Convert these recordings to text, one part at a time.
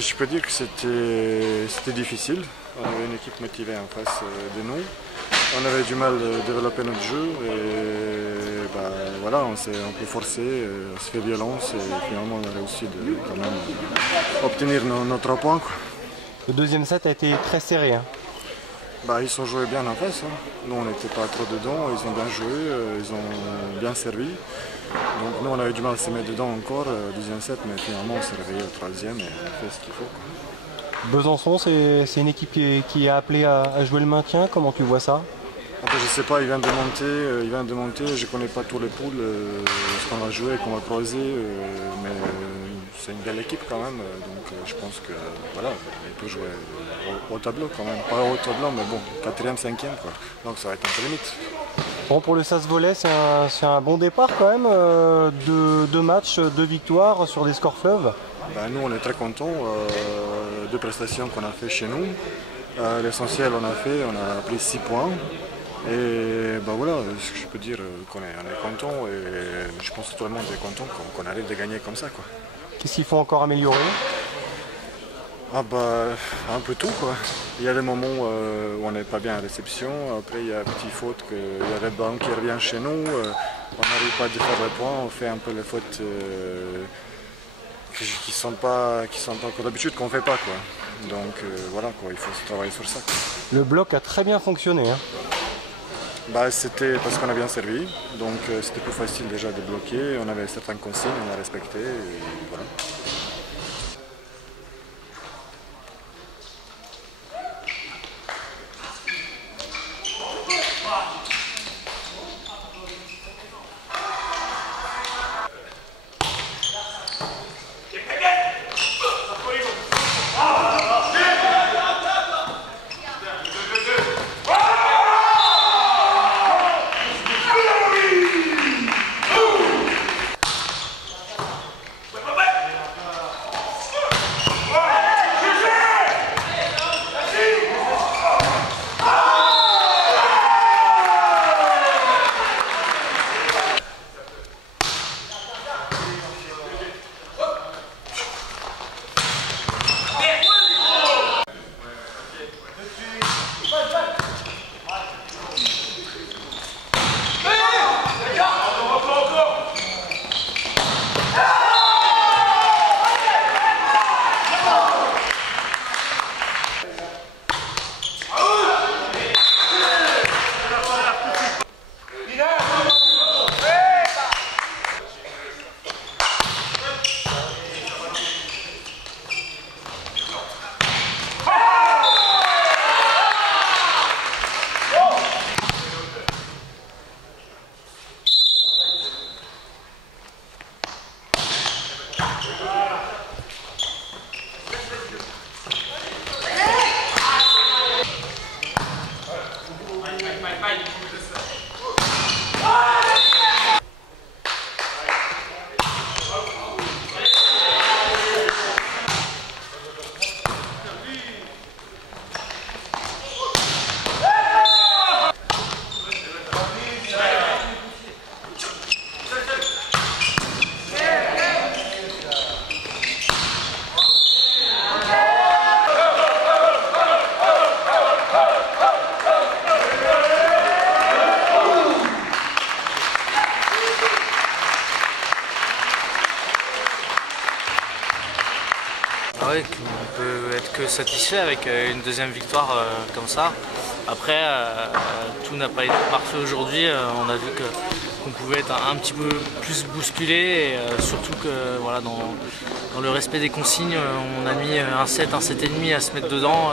Je peux dire que c'était difficile. On avait une équipe motivée en face de nous. On avait du mal à développer notre jeu et voilà, on s'est un peu forcé, on s'est fait violence et finalement on a réussi de quand même obtenir nos 3 points, quoi. Le deuxième set a été très serré, hein. Ils ont joué bien en face, hein. Nous on n'était pas trop dedans, ils ont bien joué, ils ont bien servi. Donc nous on avait du mal à se mettre dedans encore, deuxième set, mais finalement on s'est réveillé au troisième et on a fait ce qu'il faut, quoi. Besançon, c'est une équipe qui est appelée à jouer le maintien. Comment tu vois ça? Je ne sais pas, il vient de monter, je ne connais pas tous les poules, ce qu'on va jouer, qu'on va croiser, mais c'est une belle équipe quand même, donc je pense que voilà, il peut jouer au tableau quand même, pas au tableau, mais bon, 4e, 5e, quoi. Donc ça va être un peu limite. Bon, pour le SAS Volley, c'est un bon départ quand même, 2 matchs, 2 victoires sur des scores fleuves. Nous on est très contents, 2 prestations qu'on a fait chez nous, l'essentiel on a pris 6 points. Et voilà, ce que je peux dire, qu'on est content et je pense que tout le monde est content qu'on arrive de gagner comme ça, quoi. Qu'est-ce qu'il faut encore améliorer? Un peu tout, quoi. Il y a des moments où on n'est pas bien à réception, après il y a une petite faute, il y a le ballon qui revient chez nous, on n'arrive pas à faire les points, on fait un peu les fautes qui sont pas comme d'habitude qu'on ne fait pas, quoi. Donc voilà, quoi, il faut travailler sur ça, quoi. Le bloc a très bien fonctionné, hein. C'était parce qu'on a bien servi, donc c'était plus facile déjà de bloquer, on avait certaines consignes, on a respecté, et voilà. Oui, on peut être que satisfait avec une deuxième victoire comme ça. Après, tout n'a pas été parfait aujourd'hui. On a vu qu'on pouvait être un petit peu plus bousculé et surtout que voilà, dans le respect des consignes, on a mis un 7, un 7,5 à se mettre dedans.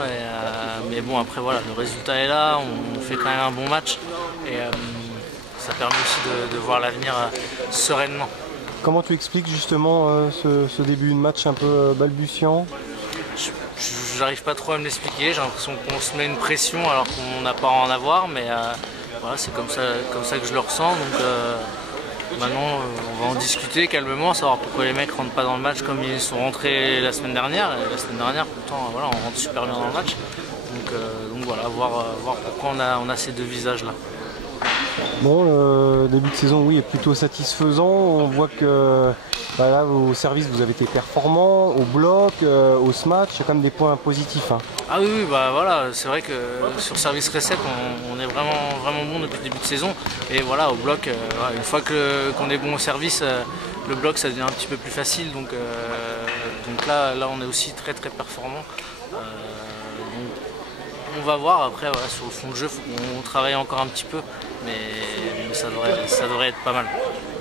Mais bon, après voilà, le résultat est là, on fait quand même un bon match et ça permet aussi de voir l'avenir sereinement. Comment tu expliques justement ce début de match un peu balbutiant? J'arrive pas trop à me l'expliquer, j'ai l'impression qu'on se met une pression alors qu'on n'a pas à en avoir, mais voilà, c'est comme ça que je le ressens. Donc maintenant on va en discuter calmement, savoir pourquoi les mecs rentrent pas dans le match comme ils sont rentrés la semaine dernière. Et la semaine dernière pourtant voilà, on rentre super bien dans le match. Donc voilà, voir pourquoi on a ces deux visages là. Bon, le début de saison, oui, est plutôt satisfaisant. On voit que voilà, au service, vous avez été performant, au bloc, au smash, il y a quand même des points positifs. Hein. Ah oui, bah voilà, c'est vrai que sur service recep, on est vraiment bon depuis le début de saison. Et voilà, au bloc, une fois qu'on est bon au service, le bloc ça devient un petit peu plus facile. Donc là, on est aussi très performant. On va voir après voilà, sur le fond de jeu, il faut qu'on travaille encore un petit peu, mais ça devrait être pas mal.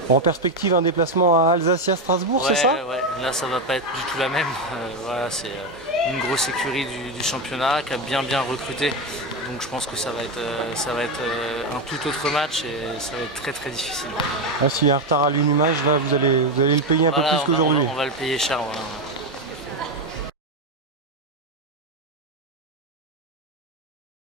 En perspective, un déplacement à Alsacia-Strasbourg, Ouais, c'est ça? Ouais, là ça va pas être du tout la même. Voilà, c'est une grosse écurie du championnat qui a bien recruté. Donc je pense que ça va être un tout autre match et ça va être très difficile. Ah, s'il y a un retard à l'allumage, vous allez le payer un peu plus qu'aujourd'hui. On va le payer cher. Voilà.